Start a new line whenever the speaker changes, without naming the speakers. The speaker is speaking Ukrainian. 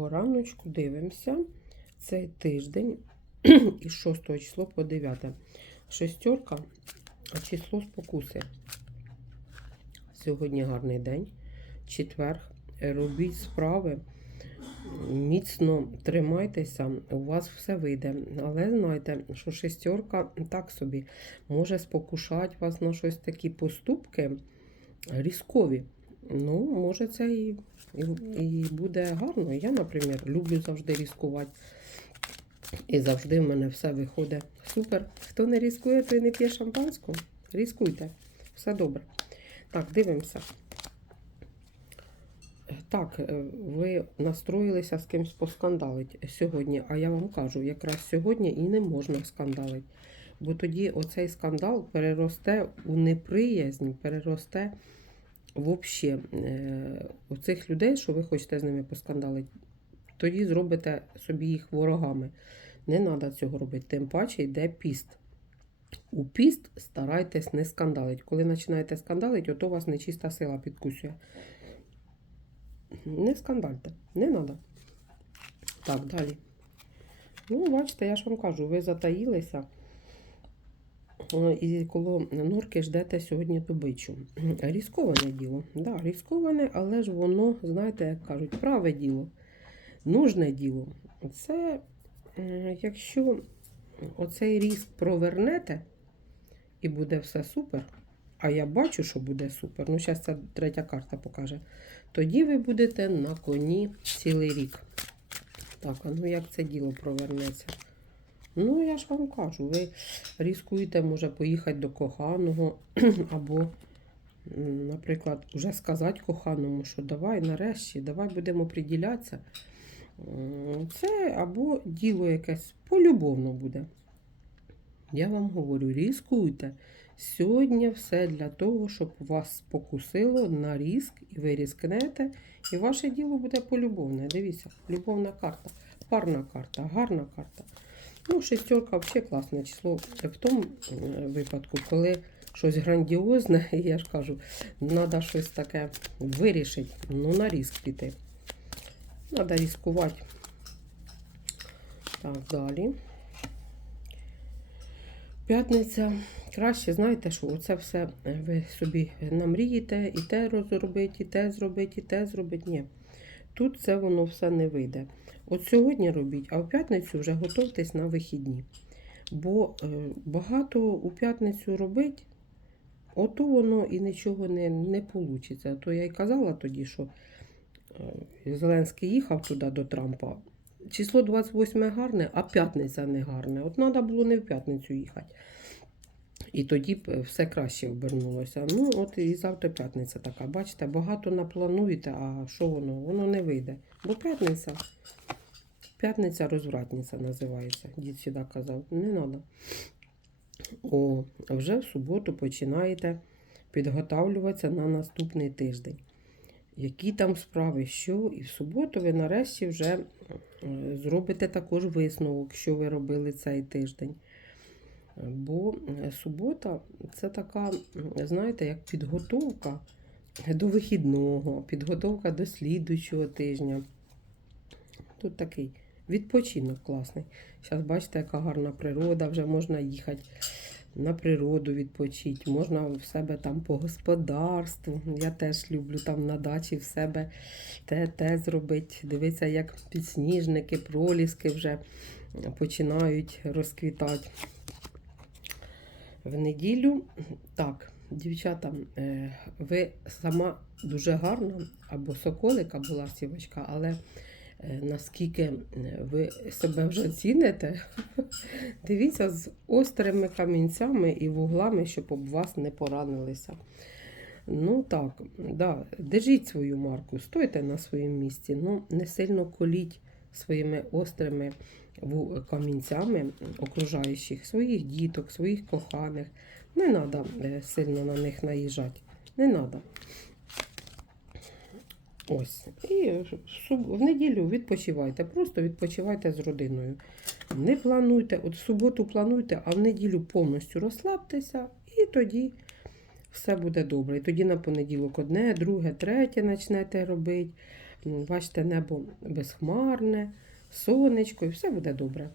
Доброго раночку, дивимося. Цей тиждень із 6 число по 9. Шестерка, число спокуси. Сьогодні гарний день. Четверг. Робіть справи. Міцно тримайтеся, у вас все вийде. Але знайте, що шестерка так собі може спокушати вас на щось такі поступки різкові. Ну, може, це і, і, і буде гарно. Я, наприклад, люблю завжди різкувати. І завжди в мене все виходить супер. Хто не різкує, той не п'є шампанську. Різкуйте. Все добре. Так, дивимося. Так, е, ви настроїлися з кимось поскандалити сьогодні, а я вам кажу, якраз сьогодні і не можна скандалити. Бо тоді оцей скандал переросте у неприязнь, переросте взагалі у цих людей, що ви хочете з ними поскандалити, тоді зробите собі їх ворогами. Не треба цього робити. Тим паче йде піст. У піст старайтесь не скандалити. Коли починаєте скандалити, ото вас нечиста сила підкусує. Не скандальте, не треба. Так, далі. Ну, бачите, я ж вам кажу, ви затаїлися. Е, І коло норки ждете сьогодні добичу. Різковане діло. Да, різковане, але ж воно, знаєте, як кажуть, праве діло, нужне діло. Це, е, якщо оцей різк провернете і буде все супер, а я бачу, що буде супер, ну зараз ця третя карта покаже, тоді ви будете на коні цілий рік. Так, а ну як це діло провернеться? Ну, я ж вам кажу, ви ризикуєте, може, поїхати до коханого, або, наприклад, вже сказати коханому, що давай нарешті, давай будемо приділятися. Це або діло якесь полюбовно буде. Я вам говорю, ризикуйте. Сьогодні все для того, щоб вас спокусило на різк, і ви різкнете, і ваше діло буде полюбовне. Дивіться, любовна карта, парна карта, гарна карта. Ну, шестерка взагалі класне число. В тому е, випадку, коли щось грандіозне, я ж кажу, треба щось таке вирішити, ну на різк піти. Треба різкувати. Так, далі. П'ятниця. Краще, знаєте, що оце все е, ви собі намрієте, і те розробити, і те зробити, і те зробити. Ні. Тут це воно все не вийде. От сьогодні робіть, а в п'ятницю вже готуйтесь на вихідні. Бо е, багато у п'ятницю робить, ото воно і нічого не, не вийде. То я й казала тоді, що е, Зеленський їхав туди до Трампа. Число 28 гарне, а п'ятниця не гарне. От треба було не в п'ятницю їхати. І тоді б е, все краще обернулося. Ну, от і завтра п'ятниця така. Бачите, багато наплануєте, а що воно? Воно не вийде. Бо п'ятниця. П'ятниця розвратниця називається. Дід сюди казав. Не треба. О, вже в суботу починаєте підготавлюватися на наступний тиждень. Які там справи, що, і в суботу ви нарешті вже е, зробите також висновок, що ви робили цей тиждень. Бо е, субота це така, знаєте, як підготовка до вихідного, підготовка до слідуючого тижня. Тут такий відпочинок класний. Зараз бачите, яка гарна природа, вже можна їхати на природу відпочити, можна в себе там по господарству. Я теж люблю там на дачі в себе те, те зробити. Дивіться, як підсніжники, проліски вже починають розквітати. В неділю, так, дівчата, е, ви сама дуже гарна, або соколик, або ластівочка, але е, наскільки е, ви себе вже ціните, дивіться з острими камінцями і вуглами, щоб об вас не поранилися. Ну так, да, держіть свою марку, стойте на своєму місці, ну не сильно коліть своїми острими камінцями окружаючих своїх діток, своїх коханих. Не треба сильно на них наїжджати. Не треба. Ось. І в неділю відпочивайте. Просто відпочивайте з родиною. Не плануйте, от в суботу плануйте, а в неділю повністю розслабтеся, і тоді все буде добре. І тоді на понеділок одне, друге, третє почнете робити. Бачите, небо безхмарне, сонечко, і все буде добре.